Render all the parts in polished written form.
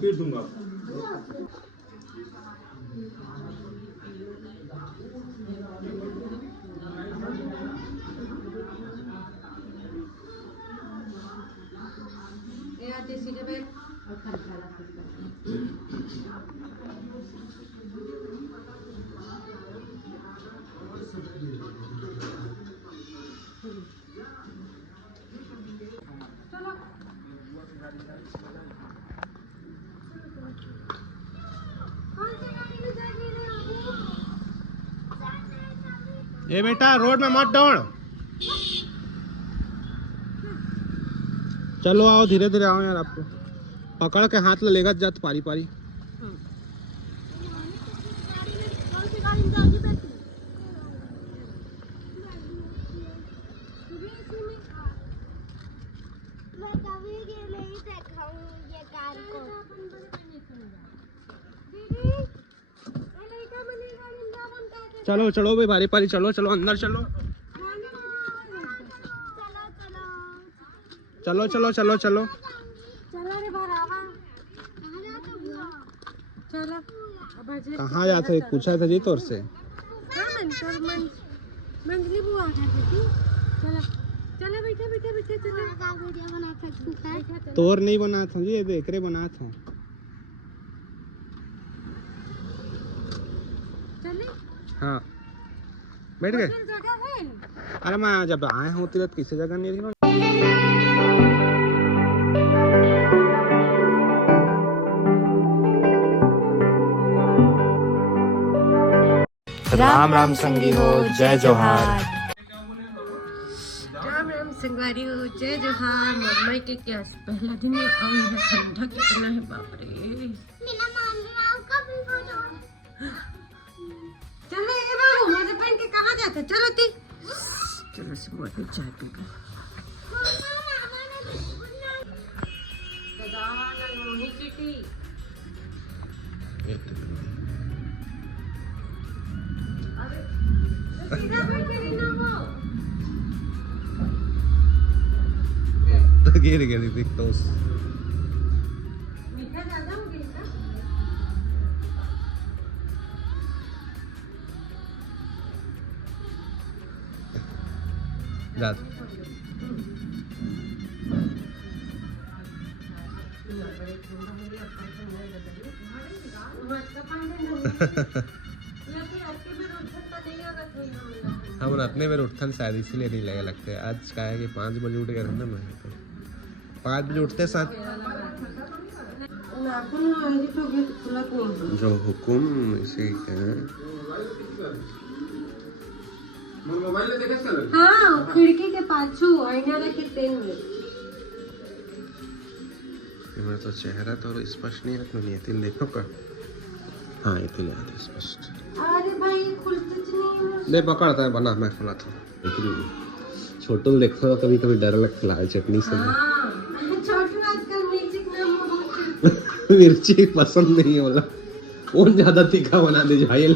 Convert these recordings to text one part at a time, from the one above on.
फिर दूंगा। ए बेटा रोड में मत दौड़, चलो आओ धीरे धीरे आओ यार, आपको पकड़ के हाथ लेगा जात पारी पारी। चलो चलो भाई बारी पारी, चलो चलो अंदर चलो, चलो चलो चलो चलो कहाँ जाते पूछा था जी तोर से। तोर नहीं बना था जी, देख रहे बना था। हाँ बैठ गए। अरे मैं जब आए हूँ तो किसी जगह नहीं रही। राम राम संगी हो, जय जोहार। राम राम संगवारी हो, जय जोहार। मम्मी के क्या पहला दिन है और यहाँ ठंडा कितना है, बाप रे। चलो ये बाबू मोजे पहन के कहाँ जाते, चलो ती चलो से मोटे चाय पी लो। गिर गई थी तो हम अपने में उठन शायद इसीलिए नहीं लगे लगते। आज क्या है कि 5 बजे उठ गए ना, मैं तो 5 बजे उठते साथ जो हुकुम इसी हाँ खिड़की के पाछू आईना रखे तेल में। मेरा तो चेहरा तो स्पष्ट नहीं रखना नहीं है, देखो का। हाँ ये तिल याद है स्पष्ट। अरे भाई खुलते नहीं ले पकड़ता है बना, मैं खुला था। छोटू देखो तो कभी कभी डर लगता है चटनी से। मिर्ची पसंद नहीं है बोला, कौन ज्यादा तीखा बना दे जाए।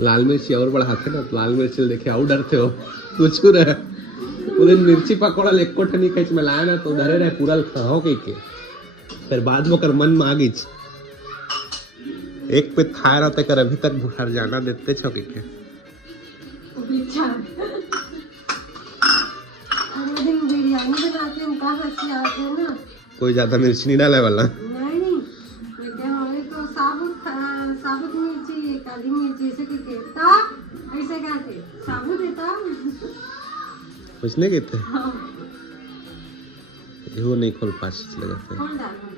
लाल मिर्ची और बढ़ाते ना, तो लाल मिर्ची देखे आओ डरते हो कुछ रहे। वो दिन मिर्ची पकौड़ा एक कोठ नहीं खींच में लाया ना, तो डरे रहे पूरा खाओ के फिर बाद में कर मन मांगिच एक पे खा रहा कर अभी तक बुखार जाना देते छो के बिरयानी बनाते हैं कहाँ से आते हैं ना, कोई ज्यादा मिर्च नहीं डाले वाला। नहीं तो साबुत मिर्ची काली मिर्ची ऐसे करके तब ऐसे करके साबुत देता कुछ नहीं कहते। हाँ। वो नहीं खोल पास लगाते। कौन डालता है?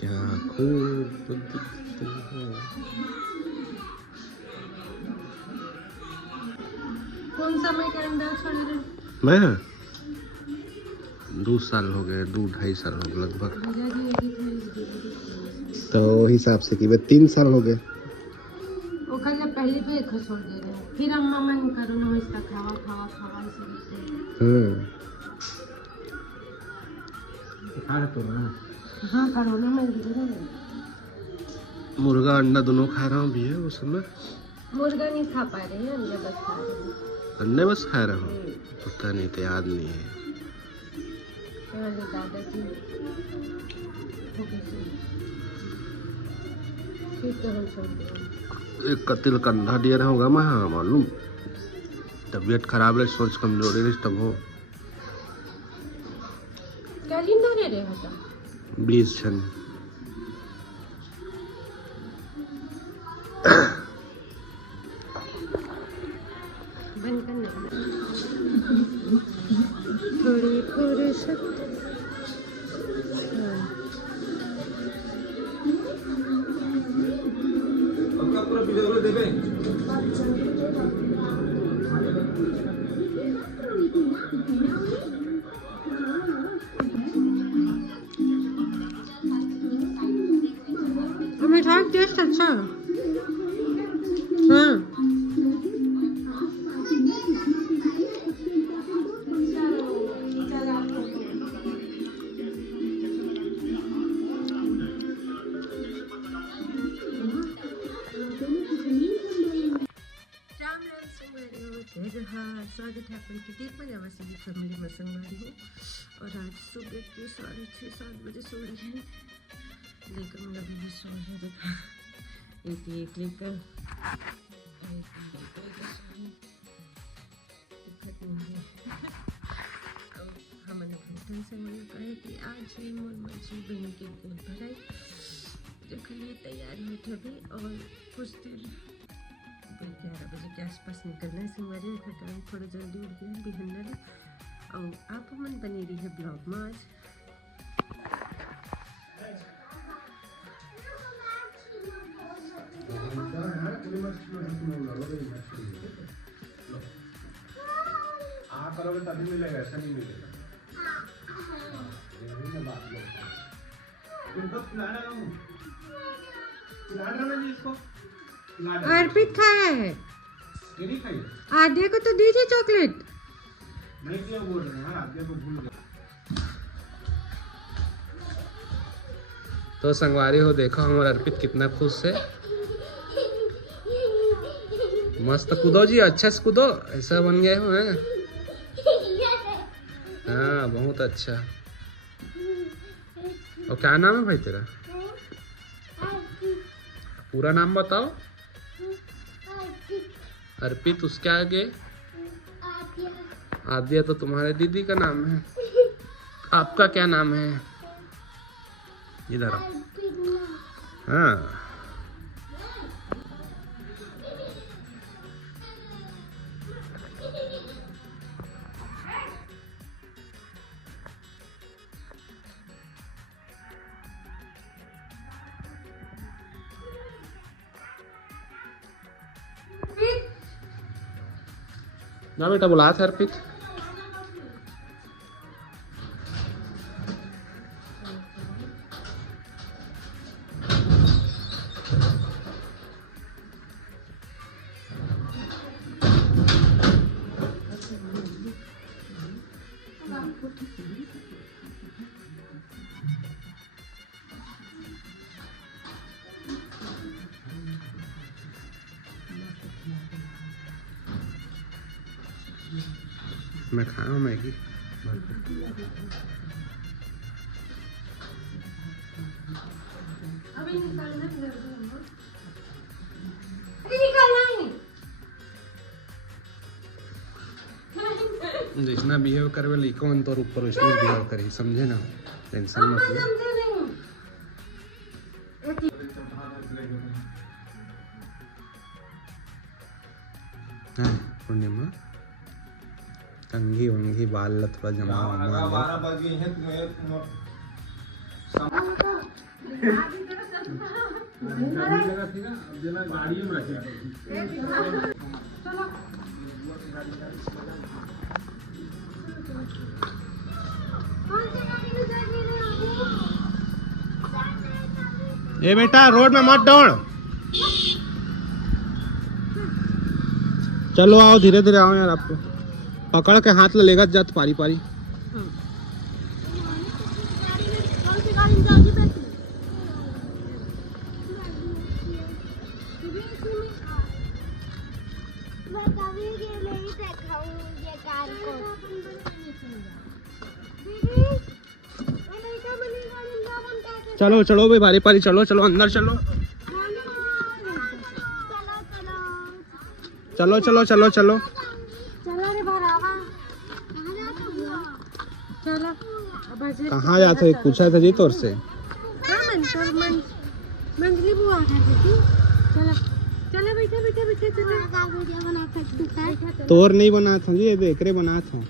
क्या खूब दिखती हो। कौन सा मैं अंडा छोड़ रहे? मैं 2 साल हो गए, 2-2.5 साल हो गए लगभग। तो हिसाब से कि 3 साल हो गए। वो कल पहले पे एक छोड़ दे रहे, फिर अम्मा मन करो ना इसका खावा खावा खावा ऐसे। खा तो ना। हाँ कोरोना में मुर्गा अंडा दोनों खा रहा हूँ भी है उस समय। मुर्गा नहीं खा पा रहे हैं, अंडे बस खा रहे हैं। अंडे बस खा रहा हूँ, पता नहीं तो याद नहीं है। दादाजी फिर तो हम छोड़ देंगे। एक कतिल कंधा दिया रहा होगा मैं, हाँ मालूम। तबीयत खराब रहे, सोच कमजोरी रही तब हो। क्या लिंदो रे रे होता 20 छन बंद करना थोड़ी फुर्सत। मिठाई टेस्ट अच्छा है। हाँ स्वागत है अपन की टीम में। वैसे भी फैमिली में संगवारी हूँ और आज सुबह के 6:30-7 बजे सो रही है, लेकर मैं अभी भी सो रही देखा एक लेकर हमने घंटन से मैंने कहा कि आज ही मोर मछली बहन के गोद भराई देखो ये तैयारी है अभी और कुछ देर 11 बजे के आसपास निकलना है सिंगवारी का टाइम थोड़ा जल्दी उठ गया बिहन्ना और आप मन बनी रही है ब्लॉग में आज। करोगे तभी मिलेगा, ऐसा नहीं मिलेगा। अर्पित खाया है, आद्या को तो दी थी चॉकलेट। नहीं दिया बोल रहे हैं, आद्या को भूल गया। तो संगवारी हो देखो हमारा अर्पित कितना खुश है। मस्त कूदो जी, अच्छा से कूदो, ऐसा बन गए हो हैं। हाँ बहुत अच्छा। और क्या नाम है भाई तेरा? पूरा नाम बताओ। अर्पित, उसके आगे आद्या तो तुम्हारे दीदी का नाम है। आपका क्या नाम है? इधर आओ। हाँ ना बेटा बुलाया था अर्पित। मैं खाऊं मैगी। अभी निकालना है। जितना बिहेव करवे लइकन तो ऊपर उसमें बिहेव करी, समझे ना, टेंशन मत ले। हाँ पूर्णिमा कंघी वंघी बाल ला थोड़ा जमा ए बेटा रोड में मत दौड़, चलो आओ धीरे धीरे आओ यार। आपको पकड़ के हाथ ले लेगा जात पारी पारी। मैं कभी ये नहीं देखा हूँ ये कार को। चलो चलो भाई, बारी पारी चलो चलो अंदर चलो चलो चलो चलो चलो चलो रे भरावा, चलो कहाँ जाते हो? पूछा था जी तोर से। मंगली बुआ चलो चलो बैठे बैठे बैठे चलो वीडियो बना सकती है। तोर नहीं बना था जी, ये देख रहे बना था।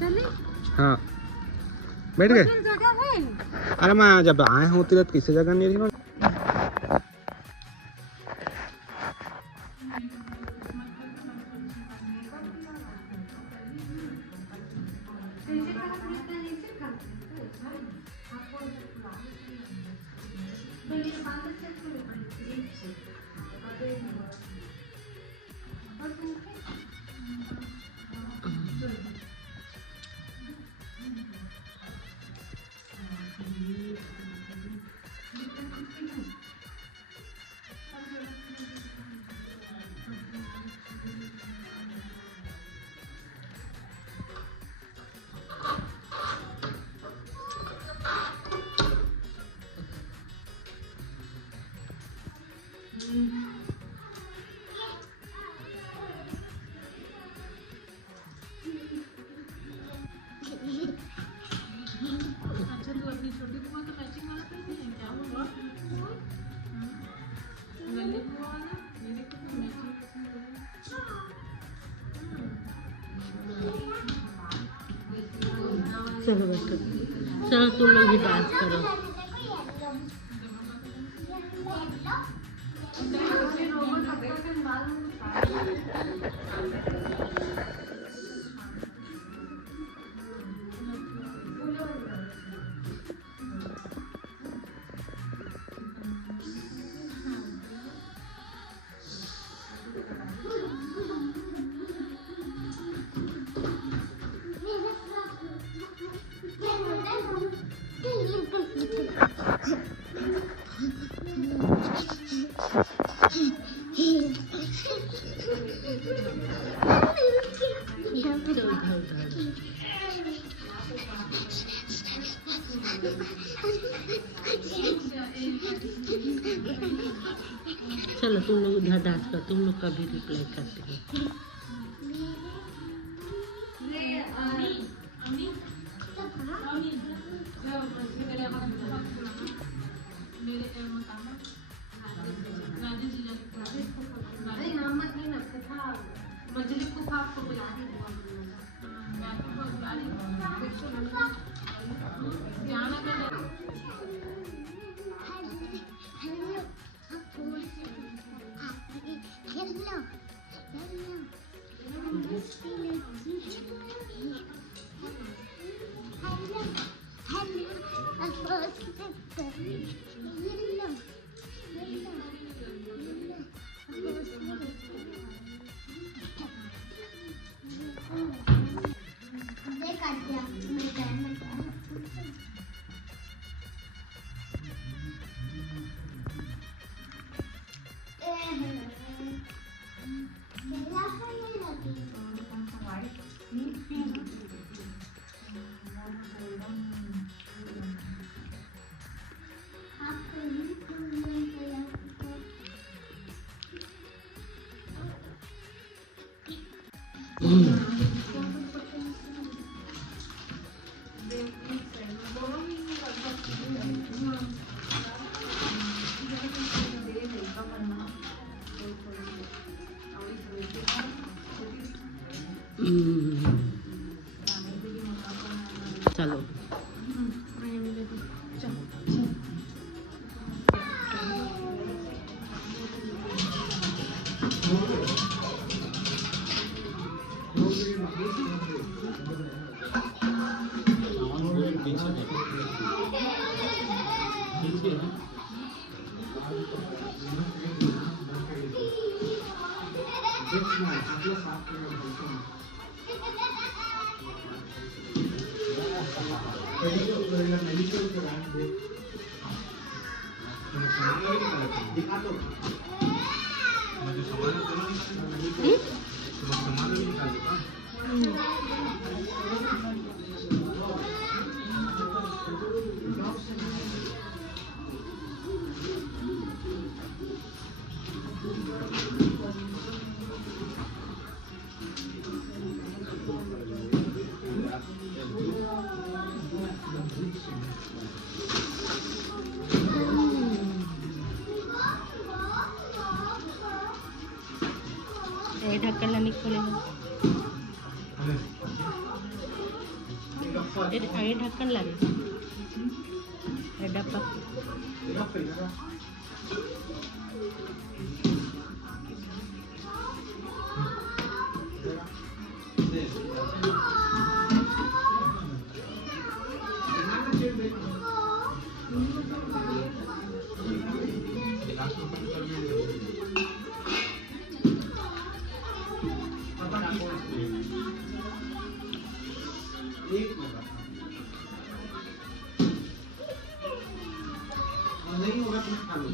चले हाँ बैठ गए। जगह है अरे मैं जब आए होती तो किसी जगह नहीं रही। चलो बैठो, चलो तुम लोग भी डांस करो। चलो तुम लोग उधर डांस करो, तुम लोग का भी रिप्लाई करते हो। चलो ढक्कन नहीं खोलेगा, आगे ढक्कन लगे डब्बा। नहीं होगा तो खा लो।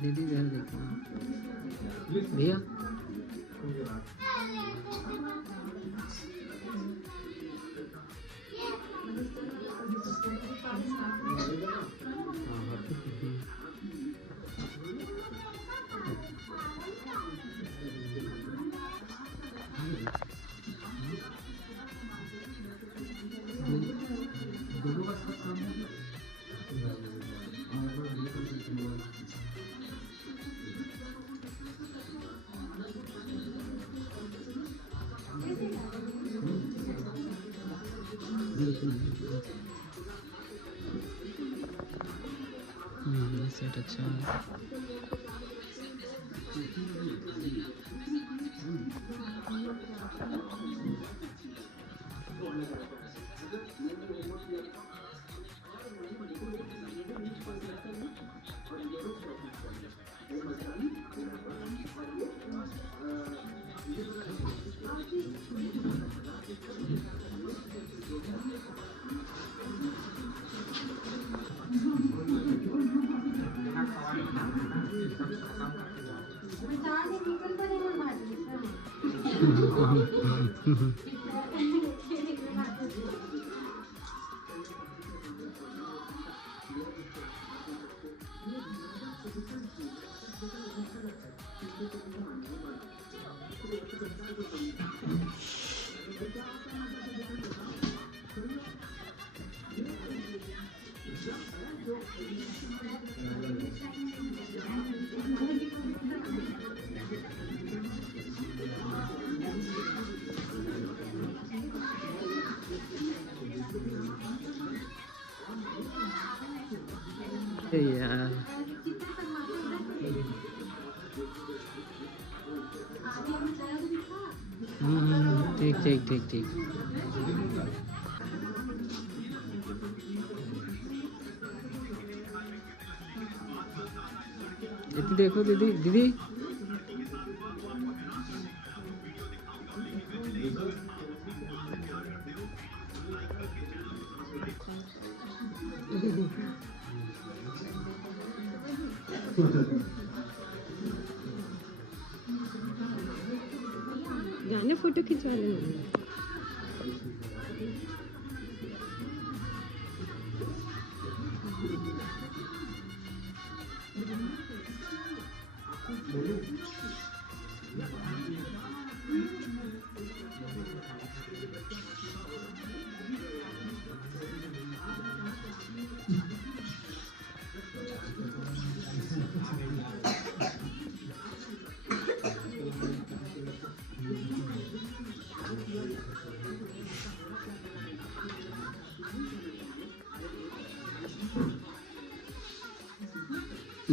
दीदी इधर देखो भैया। ये सेट अच्छा है। यार ठीक ठीक ठीक ठीक। दीदी देखो दीदी दीदी जाने फोटो खिंचवाने में।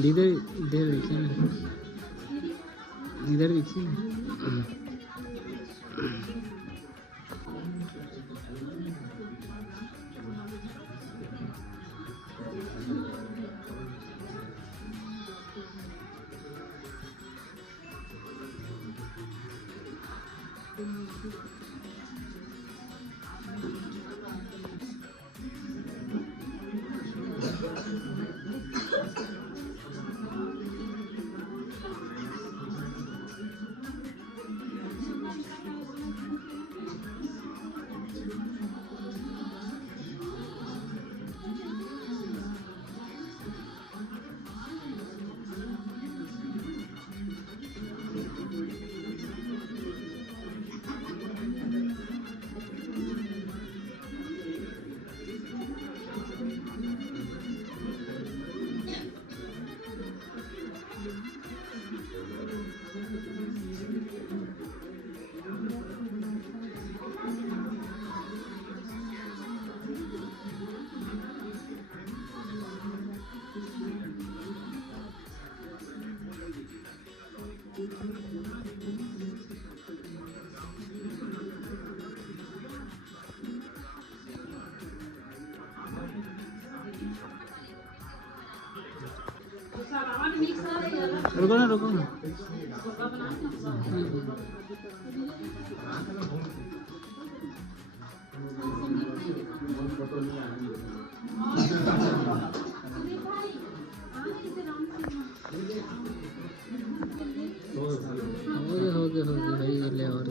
इधर इधर देखिए इधर देखिए। रुको ना रुको ना हो गए और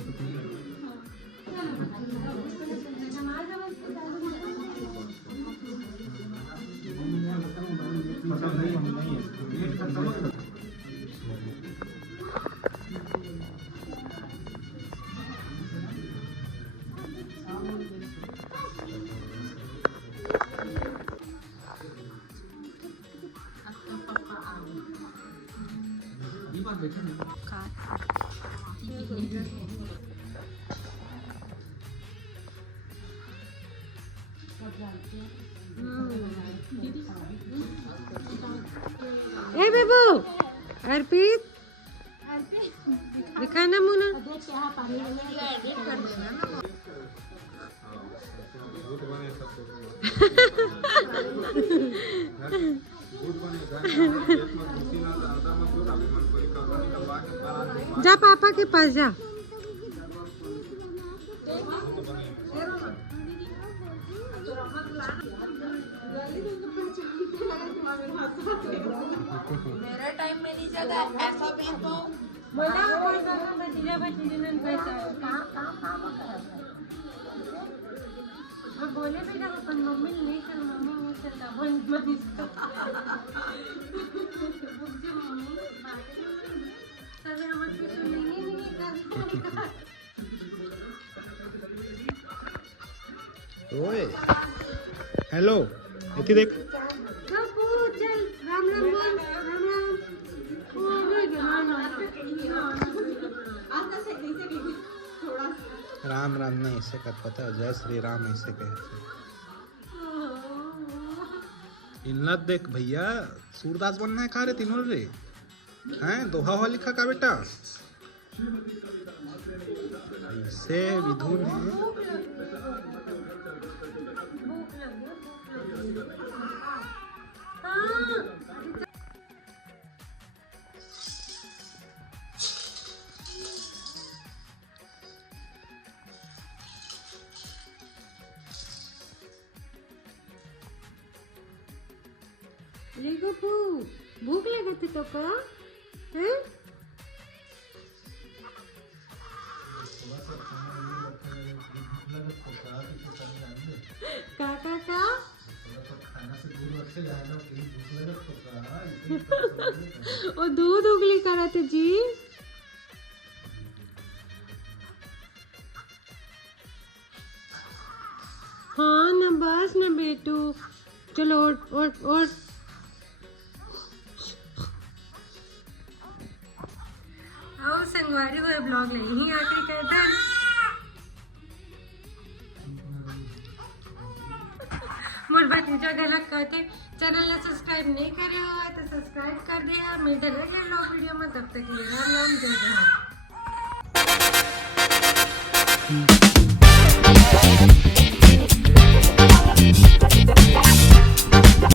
ए बेबू अर्पित दिखाना मुना जा पापा के पास जा मेरा टाइम मेरी जगह ऐसा भी तो बोला कोई दोनों भतीजा भतीजी ने पैसा कहाँ और बोले बेटा अपन मम्मी नहीं कर मम्मी नहीं करता बोल मम्मी अरे हमारे कुछ नहीं कर ओए हेलो इति देख कपू चल राम राम बोल राम राम ओ रे राम राम नहीं ऐसे कर पता है जय श्री राम ऐसे कहते इन्ना देख भैया सूरदास बनना है कहा रे तीनों रे हैं दोहा हुआ लिखा का बेटा ऐसे विधुन है रे गपू भूख लगती तो का हैं का वो दूध उगली करते जी हाँ ना बस ना बेटू चलो और आओ संगवारी हुए ब्लॉग नहीं आके कहता मोर भतीजा गलत कहते चैनल ने सब्सक्राइब नहीं करे हो तो सब्सक्राइब कर दिया मिलते रहिए लोग वीडियो में तब तक के लिए राम राम जय जय